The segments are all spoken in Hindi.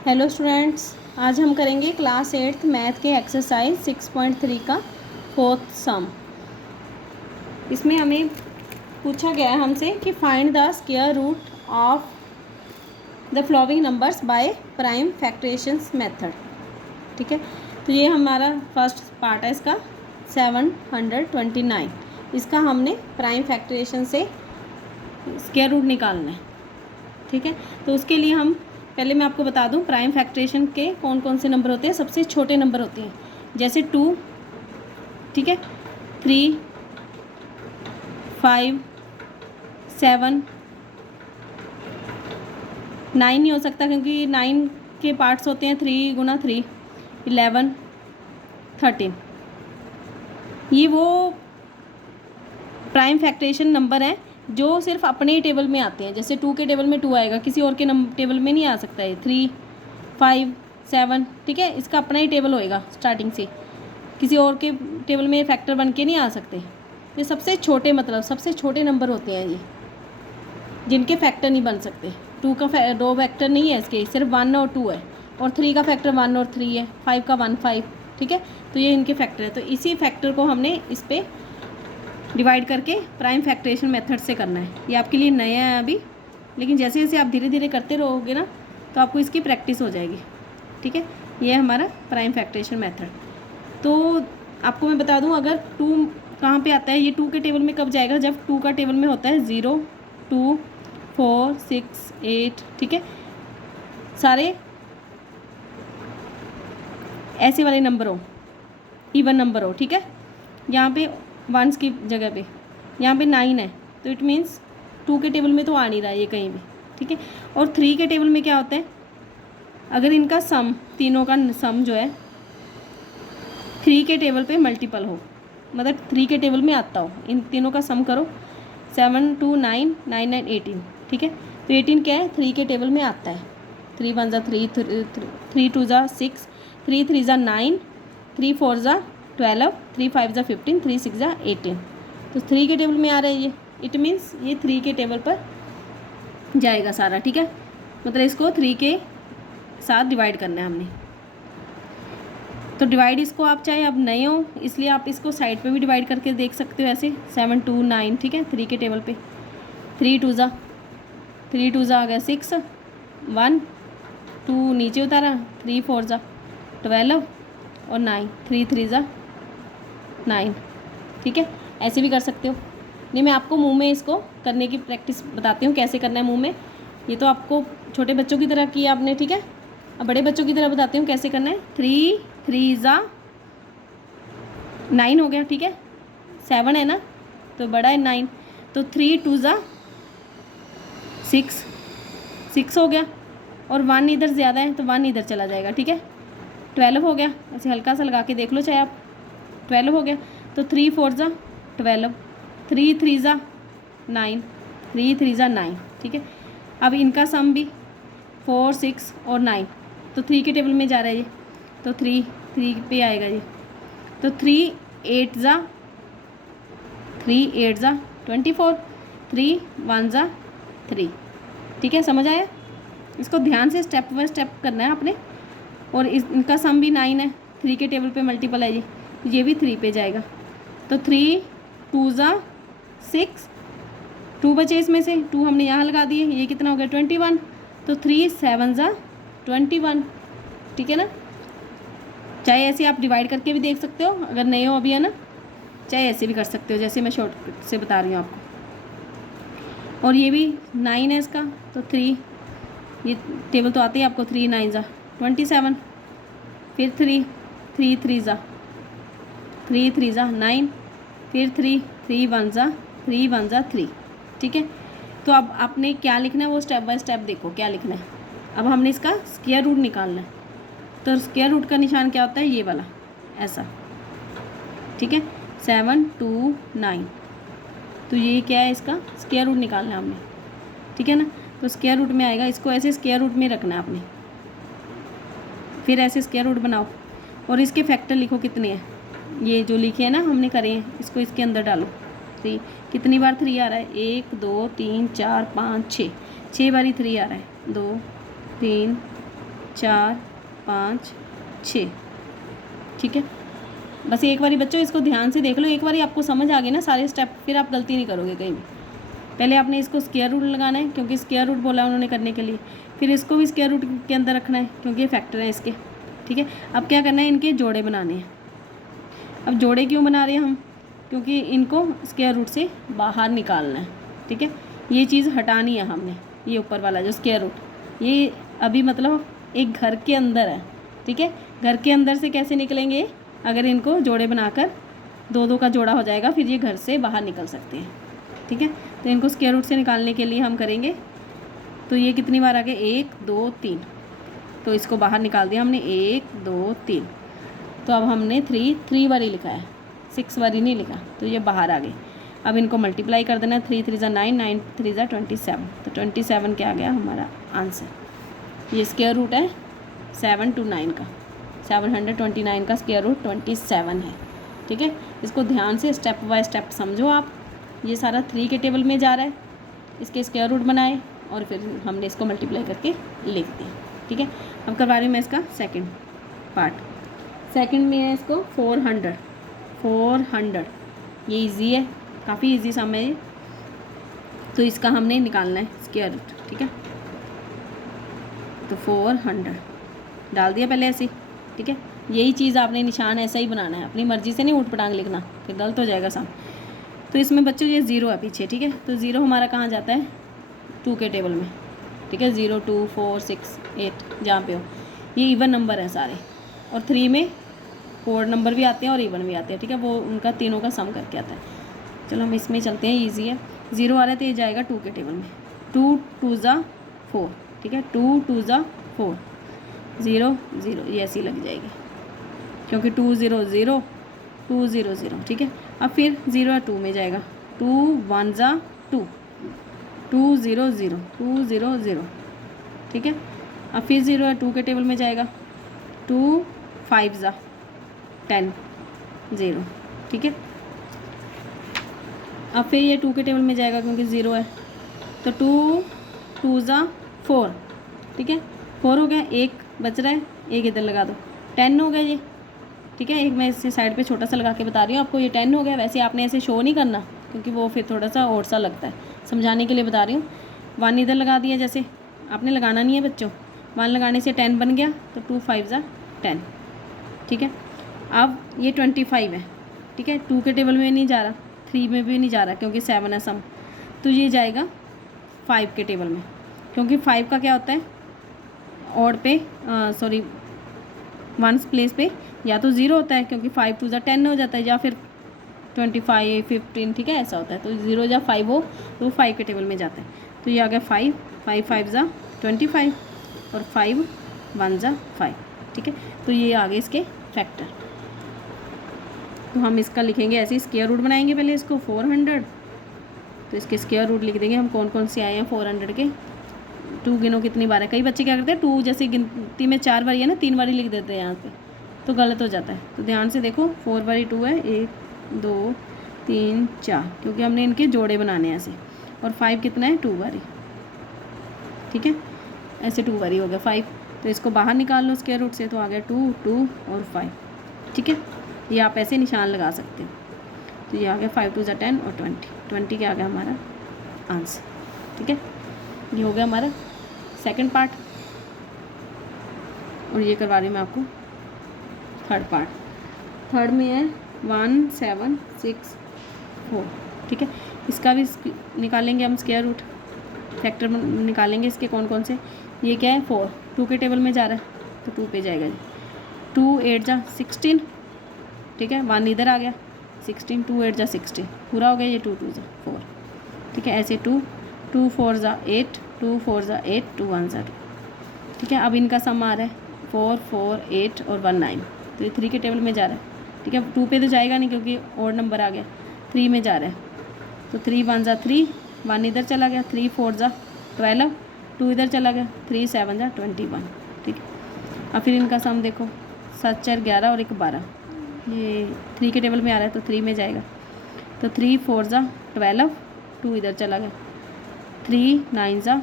हेलो स्टूडेंट्स, आज हम करेंगे क्लास 8th मैथ के एक्सरसाइज 6.3 का फोर्थ सम। इसमें हमें पूछा गया है हमसे कि find the square root of the following numbers by prime factorisation method. ठीक है, तो ये हमारा फर्स्ट पार्ट है इसका 729। इसका हमने प्राइम फैक्टराइजेशन से स्क्वायर रूट निकालना है। ठीक है, तो उसके लिए हम पहले मैं आपको बता दूं प्राइम फैक्टराइजेशन के कौन कौन से नंबर होते हैं। सबसे छोटे नंबर होते हैं जैसे 2, ठीक है, 3, 5, 7, 9 नहीं हो सकता क्योंकि 9 के पार्ट्स होते हैं 3 गुना 3, 11, 13। ये वो प्राइम फैक्टराइजेशन नंबर हैं जो सिर्फ अपने ही टेबल में आते हैं। जैसे 2 के टेबल में 2 आएगा, किसी और के टेबल में नहीं आ सकता है। 3, 5, 7, ठीक है, इसका अपना ही टेबल होएगा स्टार्टिंग से, किसी और के टेबल में फैक्टर बन के नहीं आ सकते। ये सबसे छोटे, मतलब सबसे छोटे नंबर होते हैं ये, जिनके फैक्टर नहीं बन सकते। 2 का दो फैक्टर नहीं है इसके, सिर्फ 1 और 2 है। और 3 का फैक्टर 1 और 3 है, 5 का 1, 5, ठीक है, तो ये इनके फैक्टर है। तो इसी फैक्टर को हमने इस पर डिवाइड करके प्राइम फैक्टराइजेशन मेथड से करना है। ये आपके लिए नया है अभी, लेकिन जैसे जैसे आप धीरे धीरे करते रहोगे ना तो आपको इसकी प्रैक्टिस हो जाएगी। ठीक है, ये है हमारा प्राइम फैक्टराइजेशन मेथड। तो आपको मैं बता दूं, अगर 2 कहाँ पे आता है, ये 2 के टेबल में कब जाएगा, जब 2 का टेबल में होता है 0, 2, 4, 6, 8, ठीक है, सारे ऐसे वाले नंबर हो, इवन नंबर हो। ठीक है, यहाँ पे 1 की जगह पे यहाँ पे 9 है, तो इट मीन्स 2 के टेबल में तो आ नहीं रहा है ये कहीं भी। ठीक है, और 3 के टेबल में क्या होता है, अगर इनका सम, तीनों का सम जो है 3 के टेबल पे मल्टीपल हो, मतलब 3 के टेबल में आता हो, इन तीनों का सम करो, 7, 2, 9, 9, 9, 18। ठीक है, तो 18 क्या है, 3 के टेबल में आता है। 3 1 ज़ा 3, 3 2 ज़ा 6, 3 3 ज़ा 9, 3 4 ज़ा 12, 3 5 ज़ा 15, 3 6 ज़ा 18। तो 3 के टेबल में आ रहा है ये, इट मीन्स ये 3 के टेबल पर जाएगा सारा। ठीक है, मतलब इसको 3 के साथ डिवाइड करना है हमने। तो डिवाइड इसको आप चाहे अब नए हो इसलिए आप इसको साइड पे भी डिवाइड करके देख सकते हो ऐसे, 7 2 9, ठीक है, 3 के टेबल पे 3 2 ज़ा आ गया 6, 1 2 नीचे उतारा, 3 4 ज़ा 12 और 9, 3 3 ज़ा 9। ठीक है, ऐसे भी कर सकते हो। नहीं, मैं आपको मुंह में इसको करने की प्रैक्टिस बताती हूँ कैसे करना है मुंह में। ये तो आपको छोटे बच्चों की तरह किया आपने, ठीक है, अब बड़े बच्चों की तरह बताती हूँ कैसे करना है। 3 3 ज़ा 9 हो गया, ठीक है, 7 है ना तो बड़ा है 9, तो 3 2 ज़ा 6, 6 हो गया, और 1 इधर ज़्यादा है तो 1 इधर चला जाएगा। ठीक है, 12 हो गया, ऐसे हल्का सा लगा के देख लो चाहे आप, 12 हो गया, तो 3 4 ज़ा 12, 3 3 ज़ा 9, 3 3 ज़ा 9। ठीक है, अब इनका सम भी 4 6 और 9, तो 3 के टेबल में जा रहा है ये, तो 3 3 पे आएगा ये, तो 3 8 ज़ा 24, 3 1 ज़ा 3। ठीक है, समझ आया? इसको ध्यान से स्टेप बाय स्टेप करना है आपने। और इनका सम भी 9 है, 3 के टेबल पे मल्टीपल है ये भी 3 पे जाएगा, तो 3 2 ज़ा 6, 2 बचे इसमें से, 2 हमने यहाँ लगा दिए, ये कितना हो गया 21, तो 3 7 ज़ा 21। ठीक है ना, चाहे ऐसे आप डिवाइड करके भी देख सकते हो अगर नए हो अभी, है ना, चाहे ऐसे भी कर सकते हो जैसे मैं शॉर्ट से बता रही हूँ आपको। और ये भी 9 है इसका, तो 3, ये टेबल तो आते ही आपको, 3 9 ज़ा 27, फिर 3 3 3 ज़ा 9, फिर 3 3 1 ज़ा 3। ठीक है, तो अब आपने क्या लिखना है वो स्टेप बाय स्टेप देखो क्या लिखना है। अब हमने इसका स्क्वायर रूट निकालना है, तो स्क्वायर रूट का निशान क्या होता है, ये वाला ऐसा। ठीक है, 7 2 9, तो ये क्या है, इसका स्क्वायर रूट निकालना है हमने। ठीक है ना, तो स्क्वायर रूट में आएगा, इसको ऐसे स्क्वायर रूट में रखना है आपने, फिर ऐसे स्क्वायर रूट बनाओ और इसके फैक्टर लिखो कितने हैं, ये जो लिखे हैं ना हमने करे हैं, इसको इसके अंदर डालो। 3 कितनी बार 3 आ रहा है, 1 2 3 4 5 6 बारी 3 आ रहा है, 2 3 4 5 6। ठीक है, बस एक बारी बच्चों इसको ध्यान से देख लो, एक बारी आपको समझ आ गए ना सारे स्टेप, फिर आप गलती नहीं करोगे कहीं भी। पहले आपने इसको स्क्वायर रूट लगाना है क्योंकि स्क्वायर रूट बोला उन्होंने करने के लिए, फिर इसको भी स्क्वायर रूट के अंदर रखना है क्योंकि ये फैक्टर है इसके। ठीक है, अब क्या करना है, इनके जोड़े बनाने हैं। अब जोड़े क्यों बना रहे हैं हम, क्योंकि इनको स्क्वायर रूट से बाहर निकालना है। ठीक है, ये चीज़ हटानी है हमने, ये ऊपर वाला जो स्क्वायर रूट, ये अभी मतलब एक घर के अंदर है। ठीक है, घर के अंदर से कैसे निकलेंगे, अगर इनको जोड़े बनाकर 2-2 का जोड़ा हो जाएगा, फिर ये घर से बाहर निकल सकते हैं। ठीक है, तो इनको स्क्वायर रूट से निकालने के लिए हम करेंगे, तो ये कितनी बार आ गए, 1 2 3, तो इसको बाहर निकाल दिया हमने 1 2 3। तो अब हमने 3 बार ही लिखा है, 6 बार ही नहीं लिखा, तो ये बाहर आ गए। अब इनको मल्टीप्लाई कर देना, 3 3 9 9 3 27, तो 27 क्या आ गया हमारा आंसर। ये स्क्वायर रूट है 7 to 9 का, 729 का स्क्वायर रूट 27 है। ठीक है, इसको ध्यान से स्टेप बाय स्टेप समझो आप। ये सारा 3 के टेबल में जा रहा है, इसके स्क्वायर रूट बनाए और फिर हमने इसको मल्टीप्लाई करके लिख दिया। ठीक है, अब करवा रही हूँ मैं इसका सेकंड पार्ट। सेकंड में है इसको 400, ये इजी है, काफ़ी इजी सम है ये, तो इसका हमने निकालना है स्क्वायर रूट। ठीक है, तो 400 डाल दिया पहले ऐसे। ठीक है, यही चीज़ आपने निशान ऐसा ही बनाना है, अपनी मर्ज़ी से नहीं ऊट पटांग लिखना, फिर गलत हो जाएगा सम। तो इसमें बच्चों ये 0 है पीछे। ठीक है, तो 0 हमारा कहाँ जाता है, 2 के टेबल में। ठीक है, 0 2 4 6 8 जहाँ पे हो, ये इवन नंबर है सारे, और 3 में 4 नंबर भी आते हैं और इवन भी आते हैं। ठीक है, वो उनका तीनों का सम करके आता है। चलो हम इसमें चलते हैं, ईजी है। 0 आ रहा है तो ये जाएगा 2 के टेबल में, 2 2 ज़ा 4। ठीक है, 2 2 ज़ा 4, 0 0, ये ऐसी लग जाएगी क्योंकि 2 0 0 2 0 0। ठीक है, अब फिर 0 है 2 में जाएगा, 2 1 ज़ा 2, 2 0 0 2 0 0। ठीक है, अब फिर 0 है 2 के टेबल में जाएगा, 2 5 ज़ा 10 0। ठीक है, अब फिर ये 2 के टेबल में जाएगा क्योंकि 0 है, तो 2 2 ज़ा 4। ठीक है, 4 हो गया, एक बच रहा है, एक इधर लगा दो, 10 हो गया ये। ठीक है, एक मैं इससे साइड पे छोटा सा लगा के बता रही हूँ आपको, ये 10 हो गया। वैसे आपने ऐसे शो नहीं करना क्योंकि वो फिर थोड़ा सा और सा लगता है, समझाने के लिए बता रही हूँ। 1 इधर लगा दिया, जैसे आपने लगाना नहीं है बच्चों, 1 लगाने से 10 बन गया, तो 2 5 ज़ा 10। ठीक है, अब ये 25 है। ठीक है, 2 के टेबल में नहीं जा रहा, 3 में भी नहीं जा रहा क्योंकि 7 है सम, तो ये जाएगा 5 के टेबल में, क्योंकि 5 का क्या होता है, ऑड पे सॉरी वंस प्लेस पे या तो 0 होता है क्योंकि 5 2 ज़ा 10 हो जाता है, या फिर 25 15। ठीक है, ऐसा होता है, तो 0 या 5 हो तो वो 5 के टेबल में जाता है। तो ये आ गया 5 5 5 ज़ा 25 और 5 1 ज़ा 5। ठीक है, तो ये आ गए इसके फैक्टर। तो हम इसका लिखेंगे ऐसे ही, स्क्वायर रूट बनाएंगे पहले इसको 400, तो इसके स्क्वायर रूट लिख देंगे हम कौन कौन से आए हैं 400 के। 2 गिनो कितनी बार है, कई बच्चे क्या करते हैं 2 जैसे गिनती में 4 बारी है ना, 3 बारी लिख देते हैं यहाँ पे, तो गलत हो जाता है। तो ध्यान से देखो, 4 बारी 2 है, 1 2 3 4, क्योंकि हमने इनके जोड़े बनाने हैं ऐसे। और 5 कितना है, 2 बारी। ठीक है, ऐसे 2 बारी हो गया 5, तो इसको बाहर निकाल लो स्क्वायर रूट से, तो आ गया 2 2 और 5। ठीक है, ये आप ऐसे निशान लगा सकते हो। तो ये आ गया 5 2 ज़ा 10 और 20 क्या आ गया हमारा आंसर। ठीक है, ये हो गया हमारा सेकंड पार्ट, और ये करवा रही हूँ मैं आपको थर्ड पार्ट। थर्ड में है 1 7 6 4। ठीक है, इसका भी निकालेंगे हम स्क्वायर रूट, फैक्टर निकालेंगे इसके कौन कौन से। ये क्या है 4, 2 के टेबल में जा रहा है तो 2 पे जाएगा जी, 2 8 ज़ा 16। ठीक है, 1 इधर आ गया, 16 2 8 ज़ा 16 पूरा हो गया, ये 2 2 ज़ा 4। ठीक है, ऐसे 2 2 4 ज़ा 8 2 4 ज़ा 8 2 1 ज़ा 2। ठीक है, अब इनका सम आ रहा है 4 4 8 और 1 9, तो ये 3 के टेबल में जा रहा है। ठीक है, 2 पे तो जाएगा नहीं क्योंकि और नंबर आ गया, 3 में जा रहा है, तो 3 1 ज़ा 3, 1 इधर चला गया, 3 4 ज़ा 12, 2 इधर चला गया, 3 7 ज़ा 21। ठीक है, अब फिर इनका सम देखो, 7 4 11 और 1 12, ये 3 के टेबल में आ रहा है तो 3 में जाएगा, तो 3 4 ज़ा 12, 2 इधर चला गया, 3 9 ज़ा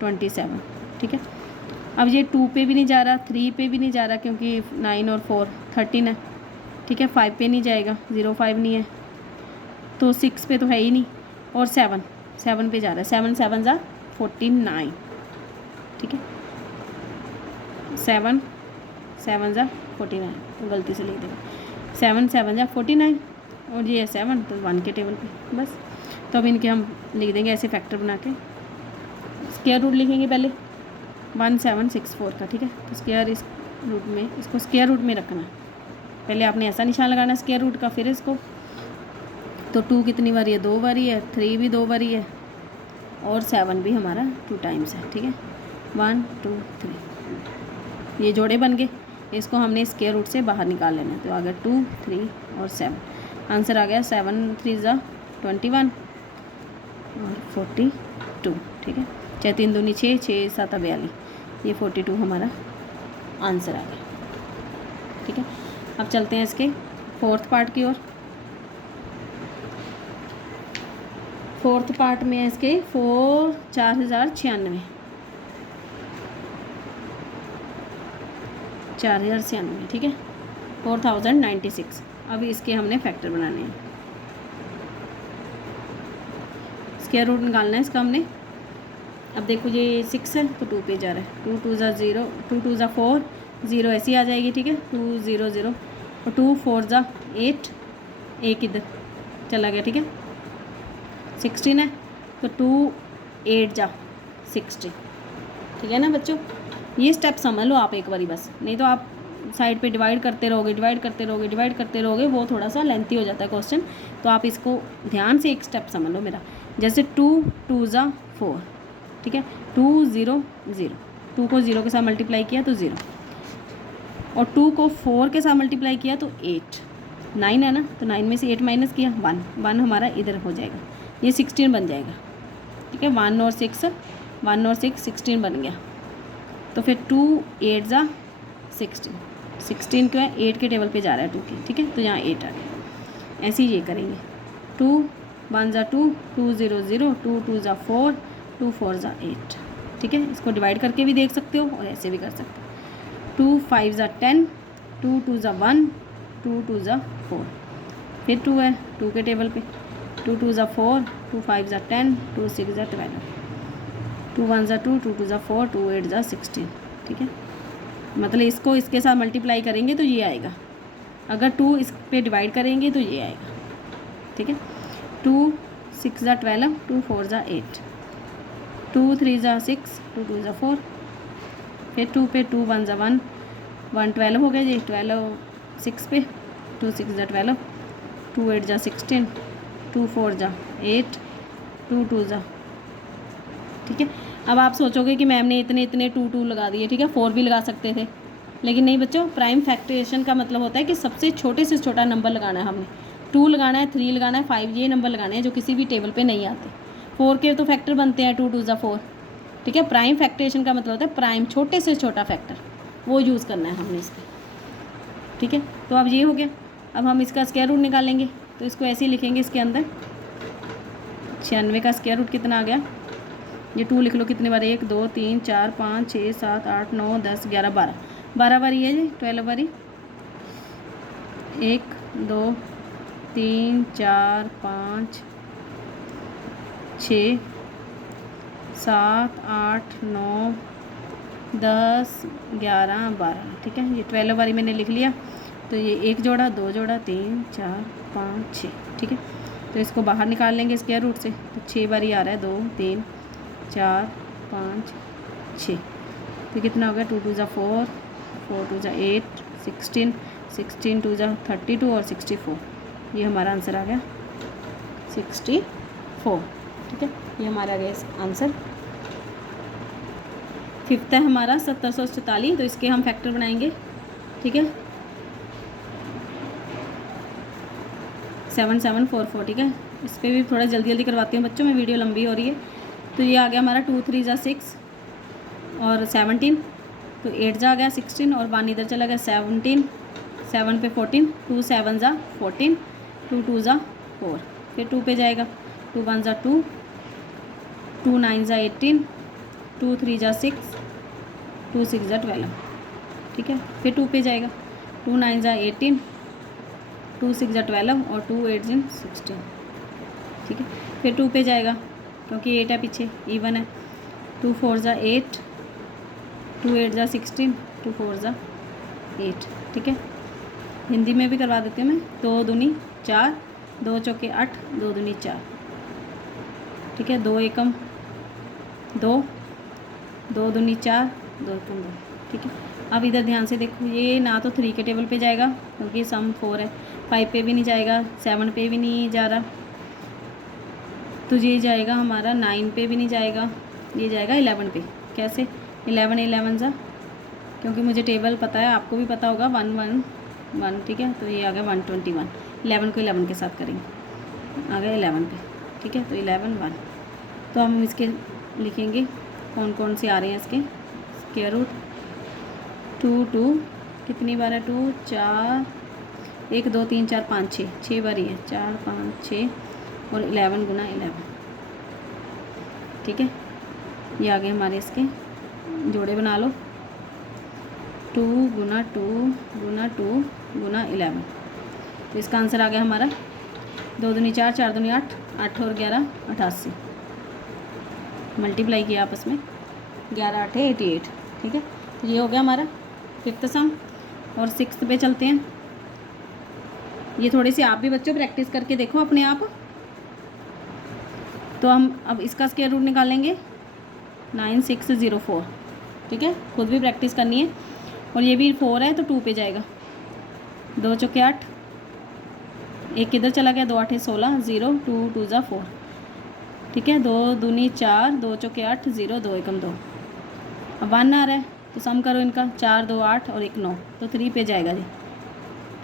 27। ठीक है, अब ये 2 पे भी नहीं जा रहा, 3 पे भी नहीं जा रहा क्योंकि 9 और 4 13 है, ठीक है। 5 पे नहीं जाएगा, 0 5 नहीं है, तो 6 पे तो है ही नहीं, और 7 पे जा रहा है। 7 7 जा 49, ठीक है। 7 7 जा 49, तो गलती से लिख देंगे 7 7 जा 49, और ये है 7 तो 1 के टेबल पे बस। तो अब इनके हम लिख देंगे ऐसे फैक्टर बना के। स्क्वायर रूट लिखेंगे पहले 1764 का, ठीक है। तो स्क्वायर इस रूट में, इसको स्क्वायर रूट में रखना है। पहले आपने ऐसा निशान लगाना है स्क्वायर रूट का, फिर इसको। तो 2 कितनी बारी है, 2 बारी है, 3 भी 2 बारी है, और 7 भी हमारा 2 टाइम्स है, ठीक है। 1 2 3, ये जोड़े बन गए। इसको हमने स्क्वायर रूट से बाहर निकाल लेना है। तो आ गया 2 3 और 7, आंसर आ गया 7 3 जा 21 और 42, ठीक है। 6 3 दूनी 6, 6 7 42, ये 42 हमारा आंसर आ गया, ठीक है। अब चलते हैं इसके फोर्थ पार्ट की ओर। फोर्थ पार्ट में है इसके 4096, 4096, ठीक है। 4096। अब इसके हमने फैक्टर बनाने हैं, स्क्वायर रूट निकालना है इसका हमने। अब देखो ये 6 है तो 2 पे जा रहा है, 2 2 जा 0, 2 2 जा 4, 0 ऐसी आ जाएगी, ठीक है। 2 0 0, और 2 4 जा 8, एक इधर चला गया, ठीक है। 16 है तो 2 8 जा 60, ठीक है ना बच्चों। ये स्टेप समझ लो आप एक बारी बस, नहीं तो आप साइड पे डिवाइड करते रहोगे, वो थोड़ा सा लेंथी हो जाता है क्वेश्चन। तो आप इसको ध्यान से एक स्टेप समझ लो मेरा। जैसे 2 2 जा 4, ठीक है। 2 0 0, 2 को 0 के साथ मल्टीप्लाई किया तो 0, और 2 को 4 के साथ मल्टीप्लाई किया तो 8, 9 है ना, तो 9 में से 8 माइनस किया 1 हमारा इधर हो जाएगा, ये 16 बन जाएगा, ठीक है। 1 और 6 16 बन गया। तो फिर 2 8 जा 16 क्यों है, 8 के टेबल पे जा रहा है 2 की, ठीक है। तो यहाँ 8 आ गया। ऐसे ही ये करेंगे, 2 1 जा 2, 2 0 0, 2 2 जा 4, 2 4 जा 8, ठीक है। इसको डिवाइड करके भी देख सकते हो और ऐसे भी कर सकते हो। 2 5 जा 10, 2 2 जा 1, 2 2 जा 4, फिर 2 है 2 के टेबल पे, 2 2 जा 4, 2 5 जा 10, 2 6 जा 12, 2 1 जा 2, 2 2 जा 4, 2 8 जा 16, ठीक है। मतलब इसको इसके साथ मल्टीप्लाई करेंगे तो ये आएगा, अगर 2 इस पे डिवाइड करेंगे तो ये आएगा, ठीक है। 2 6 जा 12, 2 4 जा 8, 2 3 जा 6, 2 2 जा 4, फिर 2 पे 2 1 जा 1, 1 12 हो गया जी, 12 6 पे, 2 6 जा 12, 2 8 जा 16, 2 4 जा 8, 2 2 जा, ठीक है। अब आप सोचोगे कि मैम ने इतने 2 2 लगा दिए, ठीक है। 4 भी लगा सकते थे, लेकिन नहीं बच्चों, प्राइम फैक्टरेशन का मतलब होता है कि सबसे छोटे से छोटा नंबर लगाना है हमने। 2 लगाना है, 3 लगाना है, 5 ये नंबर लगाने हैं जो किसी भी टेबल पे नहीं आते। 4 के तो फैक्टर बनते हैं, 2 2 जा 4, ठीक है। प्राइम फैक्टरेशन का मतलब होता है प्राइम, छोटे से छोटा फैक्टर, वो यूज़ करना है हमने इसमें, ठीक है। तो अब ये हो गया। अब हम इसका स्क्वायर रूट निकालेंगे, तो इसको ऐसे ही लिखेंगे इसके अंदर। 96 का स्क्वायर रूट कितना आ गया, ये 2 लिख लो, कितने बार, 1 2 3 4 5 6 7 8 9 10 11 12, 12 बारी है जी, 12 बारी, 1 2 3 4 5 6 7 8 9 10 11 12, ठीक है। ये 12 बारी मैंने लिख लिया। तो ये 1 जोड़ा 2 जोड़ा 3 4 5 6, ठीक है। तो इसको बाहर निकाल लेंगे स्क्वायर रूट से, तो 6 बारी आ रहा है, 2 3 4 5 6, तो कितना हो गया, 2 2 जा 4, 4 2 जा 8, 16, 16 2 जा 32 और 64, ये हमारा आंसर आ गया 64, ठीक है। ये हमारा आ गया आंसर। फिफ्थ है हमारा 1744, तो इसके हम फैक्टर बनाएंगे, ठीक है। 7744, ठीक है। इस पर भी थोड़ा जल्दी जल्दी करवाती हूँ बच्चों, में वीडियो लंबी हो रही है। तो ये आ गया हमारा 2 3 जा 6 और 17, तो 8 जा आ गया 16, और 1 इधर चला गया 17, 7 पे 14, 2 7 जा 14, 2 2 जा 4, फिर 2 पे जाएगा, 2 1 जा 2, 2 9 जा 18, 2 3 जा 6, 2 6 जा 12, ठीक है। फिर 2 पे जाएगा, 2 9 जा 18, 2 6 जा 12 और 2 8 जा 16, ठीक है। फिर 2 पे जाएगा क्योंकि 8 है पीछे, इवन है। 2 4 जा 8, 2 8 जा 16, 2 4 जा 8, ठीक है। हिंदी में भी करवा देती हूँ मैं। 2 दूनी 4, 2 चौके 8, 2 दूनी 4, ठीक है। 2 एकम 2, 2 दूनी 4, 2 एकम 2, ठीक है। अब इधर ध्यान से देखो, ये ना तो 3 के टेबल पे जाएगा क्योंकि सम 4 है, 5 पे भी नहीं जाएगा, 7 पे भी नहीं जा रहा, तो ये जाएगा हमारा 9 पे भी नहीं जाएगा, ये जाएगा 11 पे। कैसे? 11 11 जा, क्योंकि मुझे टेबल पता है, आपको भी पता होगा, 1 1 1, ठीक है। तो ये आ गया 121, 11 को 11 के साथ करेंगे, आ गया 11 पे, ठीक है। तो 11 1, तो हम इसके लिखेंगे कौन कौन से आ रहे हैं इसके स्क्वायर रूट। 2 2 कितनी बार है? 2 4, 1 2 3 4 5 6, 6 बार ही है, 4 5 6 और 11 गुना 11, ठीक है। ये आगे हमारे इसके जोड़े बना लो, 2 गुना 2 गुना 2 गुना 11, तो इसका आंसर आ गया हमारा 2 दूनी 4, 4 दूनी 8, 8 और 11 88, मल्टीप्लाई किया आपस में, 11 8 88, ठीक है। तो ये हो गया हमारा 5th सम। और 6th पे चलते हैं। ये थोड़ी सी आप भी बच्चों प्रैक्टिस करके देखो अपने आप। तो हम अब इसका स्क्वायर रूट निकालेंगे, 9604, ठीक है। खुद भी प्रैक्टिस करनी है। और ये भी 4 है तो 2 पे जाएगा, 2 चौके 8, 1 किधर चला गया, 2 8 16, 0 2 2 जा 4, ठीक है। 2 दूनी 4, 2 चौके 8, 0 2 एकम 2। अब 1 आ रहा है तो सम करो इनका, 4 2 8 और 1 9, तो 3 पे जाएगा जी।